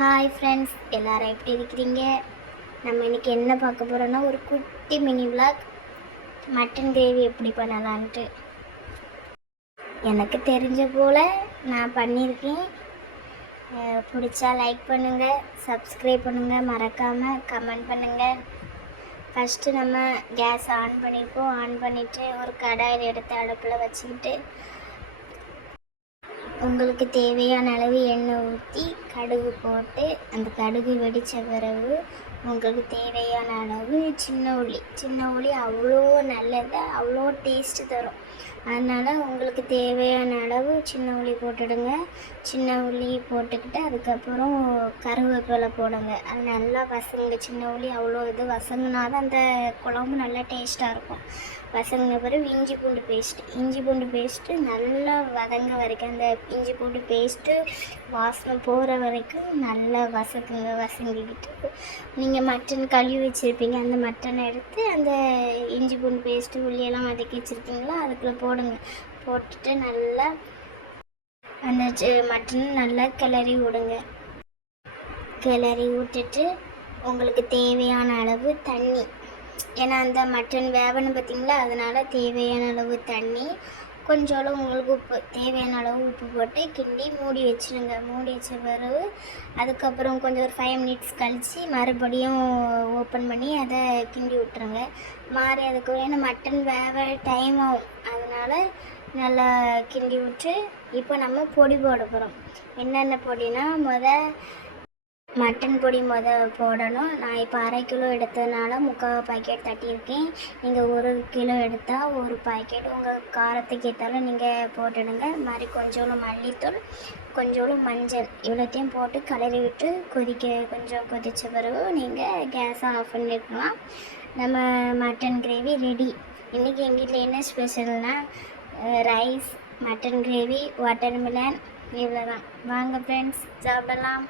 Hi friends, எல்லோரும் எப்படி இருக்கிறீங்க? நம்ம இன்றைக்கி என்ன பார்க்க போகிறோன்னா ஒரு குட்டி மினி விளாக் மட்டன் கிரேவி எப்படி பண்ணலான்ட்டு எனக்கு தெரிஞ்ச போல் நான் பண்ணியிருக்கேன். பிடிச்சா லைக் பண்ணுங்கள், சப்ஸ்கிரைப் பண்ணுங்கள், மறக்காமல் கமெண்ட் பண்ணுங்கள். ஃபஸ்ட்டு நம்ம கேஸ் ஆன் பண்ணியிருக்கோம். ஆன் பண்ணிவிட்டு ஒரு கடாயில் எடுத்து அடுப்பில் வச்சுக்கிட்டு உங்களுக்கு தேவையான அளவு எண்ணெய் ஊற்றி கடுகு போட்டு அந்த கடுகு வெடித்த பிறகு உங்களுக்கு தேவையான அளவு சின்ன உள்ளி அவ்வளோ நல்லது, அவ்வளோ டேஸ்ட்டு தரும். அதனால் உங்களுக்கு தேவையான அளவு சின்ன உள்ளி போட்டுடுங்க. சின்ன உள்ளி போட்டுக்கிட்டு அதுக்கப்புறம் கருவேப்பிலை போடுங்க. அது நல்லா வசங்க. சின்ன உள்ளி அவ்வளோ இது வசங்கினா தான் அந்த குழம்பு நல்லா டேஸ்ட்டாக இருக்கும். வசங்கின பிறகு இஞ்சி பூண்டு பேஸ்ட்டு நல்லா வதங்க வரைக்கும், அந்த இஞ்சி பூண்டு பேஸ்ட்டு வாசனை போகிற வரைக்கும் நல்லா வசங்கிக்கிட்டு நீங்கள் மட்டன் கழுவி வச்சுருப்பீங்க. அந்த மட்டனை எடுத்து அந்த இஞ்சி பூண்டு பேஸ்ட்டு உள்ளியெல்லாம் வதக்கி வச்சுருக்கீங்களா அதுக்குள்ளே போட்டுட்டு நல்லா அந்த மட்டனை நல்லா கிளறி விடுங்க. கிளறி விட்டுட்டு உங்களுக்கு தேவையான அளவு தண்ணி, ஏன்னா அந்த மட்டன் வேவணும் பார்த்திங்களா, அதனால் தேவையான அளவு தண்ணி, கொஞ்சம் அளவு உங்களுக்கு தேவையான அளவு உப்பு போட்டு கிண்டி மூடி வச்சுருங்க. மூடி வச்ச பிறகு அதுக்கப்புறம் கொஞ்சம் ஒரு 5 மினிட்ஸ் கழித்து மறுபடியும் ஓப்பன் பண்ணி அதை கிண்டி விட்டுருங்க. அதுக்கு வேணும் மட்டன் வேவ டைம் ஆகும், அதனால் நல்லா கிண்டி விட்டு இப்போ நம்ம பொடி போட போகிறோம். என்னென்ன பொடினா மட்டன் பொடி போடணும். நான் இப்போ 1/2 கிலோ எடுத்ததுனால 3/4 பாக்கெட் தட்டியிருக்கேன். நீங்கள் 1 கிலோ எடுத்தால் 1 பாக்கெட் உங்கள் காரத்துக்கு ஏற்றாலும் நீங்கள் போட்டுடுங்க. மாதிரி கொஞ்சோண்டு மல்லித்தூள், கொஞ்சோண்டு மஞ்சள், இவ்வளோத்தையும் போட்டு கிளறி விட்டு கொஞ்சம் கொதித்த பிறகு நீங்கள் கேஸை ஆஃப் பண்ணிருக்கலாம். நம்ம மட்டன் கிரேவி ரெடி. இன்றைக்கி எங்கள் வீட்டில் என்ன ஸ்பெஷல்னால் ரைஸ், மட்டன் கிரேவி, வாட்டர்மெலன், இவ்வளோ தான். வாங்க ஃப்ரெண்ட்ஸ், சாப்பிடலாம்.